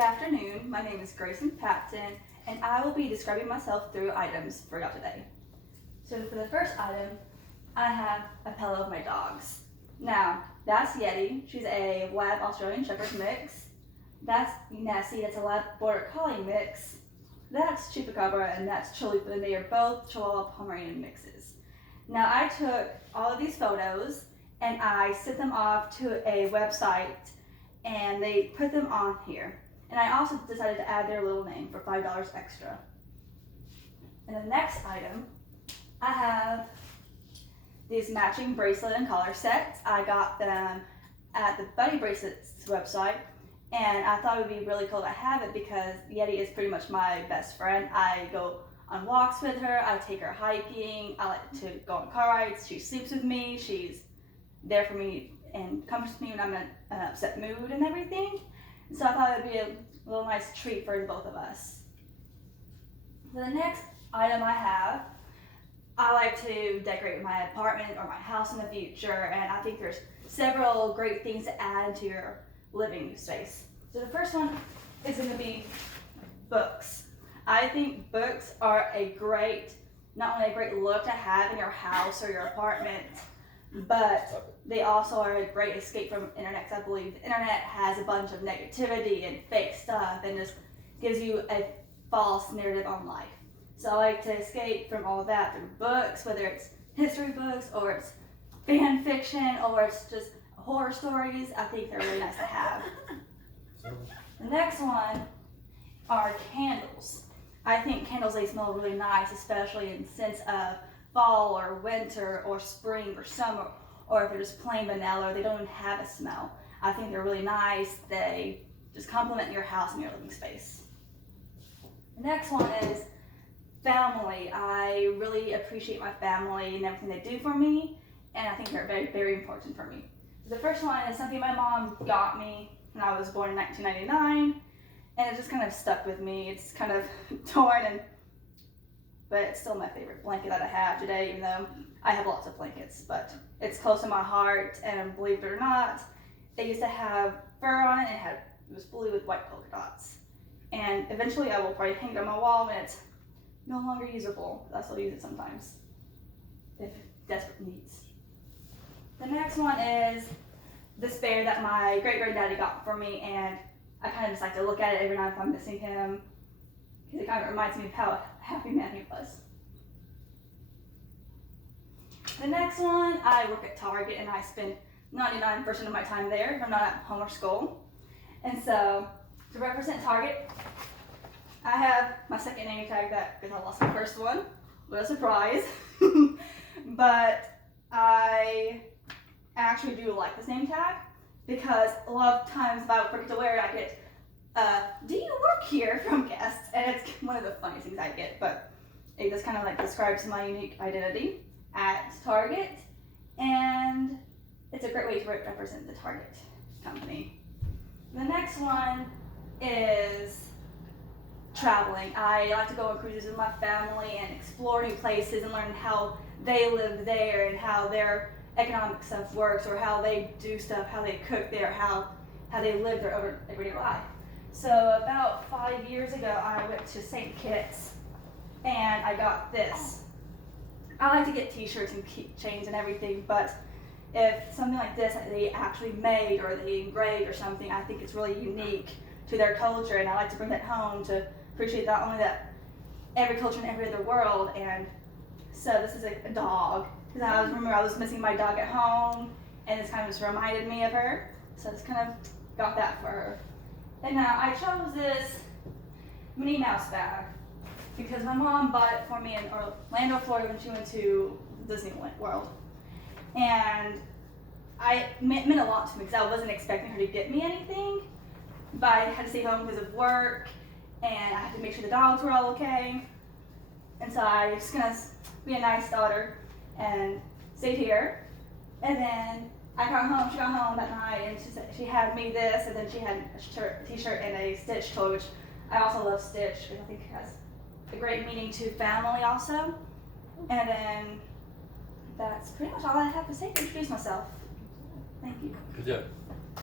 afternoon. My name is Grayson Patton, and I will be describing myself through items for y'all today. So for the first item, I have a pillow of my dog's. Now, that's Yeti. She's a Lab Australian Shepherd mix. That's Nessie. That's a Lab Border Collie mix. That's Chupacabra, and that's Chalupa, and they are both Chihuahua Pomeranian mixes. Now, I took all of these photos, and I sent them off to a website, and they put them on here. And I also decided to add their little name for $5 extra. And the next item, I have these matching bracelet and collar sets. I got them at the Buddy Bracelets website, and I thought it would be really cool to have it because Yeti is pretty much my best friend. I go on walks with her, I take her hiking, I like to go on car rides, she sleeps with me, she's there for me and comforts me when I'm in an upset mood and everything. So I thought it would be a little nice treat for both of us. The next item I have, I like to decorate my apartment or my house in the future, and I think there's several great things to add to your living space. So the first one is going to be books. I think books are not only a great look to have in your house or your apartment, but they also are a great escape from internet, because I believe the internet has a bunch of negativity and fake stuff and just gives you a false narrative on life. So I like to escape from all of that through books, whether it's history books or it's fan fiction or it's just horror stories. I think they're really nice to have. The next one are candles. I think candles, they smell really nice, especially in the sense of fall or winter or spring or summer, or if they're just plain vanilla or they don't even have a smell. I think they're really nice. They just complement your house and your living space. The next one is family. I really appreciate my family and everything they do for me, and I think they're very, very important for me. So the first one is something my mom got me when I was born in 1999, and it just kind of stuck with me. It's kind of torn, but it's still my favorite blanket that I have today, even though I have lots of blankets, but it's close to my heart, and believe it or not, it used to have fur on it, and it was blue with white polka dots. And eventually I will probably hang it on my wall when it's no longer usable, but I still use it sometimes, if desperate needs. The next one is this bear that my great-granddaddy got for me, and I kind of just like to look at it every night if I'm missing him, because it kind of reminds me of how happy man he was. The next one, I work at Target, and I spend 99% of my time there if I'm not at home or school. And so, to represent Target, I have my second name tag because I lost my first one. What a surprise. But I actually do like this name tag because a lot of times if I forget to wear it, I get, do you work here from guests? And it's one of the funniest things I get, but it just kind of like describes my unique identity at Target, and it's a great way to represent the Target company. The next one is traveling. I like to go on cruises with my family and explore new places and learn how they live there and how their economic stuff works, or how they do stuff, how they cook there, how they live their everyday life. So about 5 years ago, I went to St. Kitts and I got this. I like to get t-shirts and chains and everything, but if something like this that they actually made or they engraved or something, I think it's really unique to their culture, and I like to bring that home to appreciate not only that every culture in every other world. And so this is a dog, because I remember I was missing my dog at home, and this kind of just reminded me of her, so I just kind of got that for her. And now I chose this Minnie Mouse bag because my mom bought it for me in Orlando, Florida when she went to Disney World. And it meant a lot to me because I wasn't expecting her to get me anything, but I had to stay home because of work, and I had to make sure the dogs were all okay. And so I was just gonna be a nice daughter and stayed here. And then she got home that night, and she had me this, and then she had a t-shirt and a Stitch toy, which I also love Stitch, because I think it has a great meaning to family also. And then that's pretty much all I have to say to introduce myself. Thank you. Good job.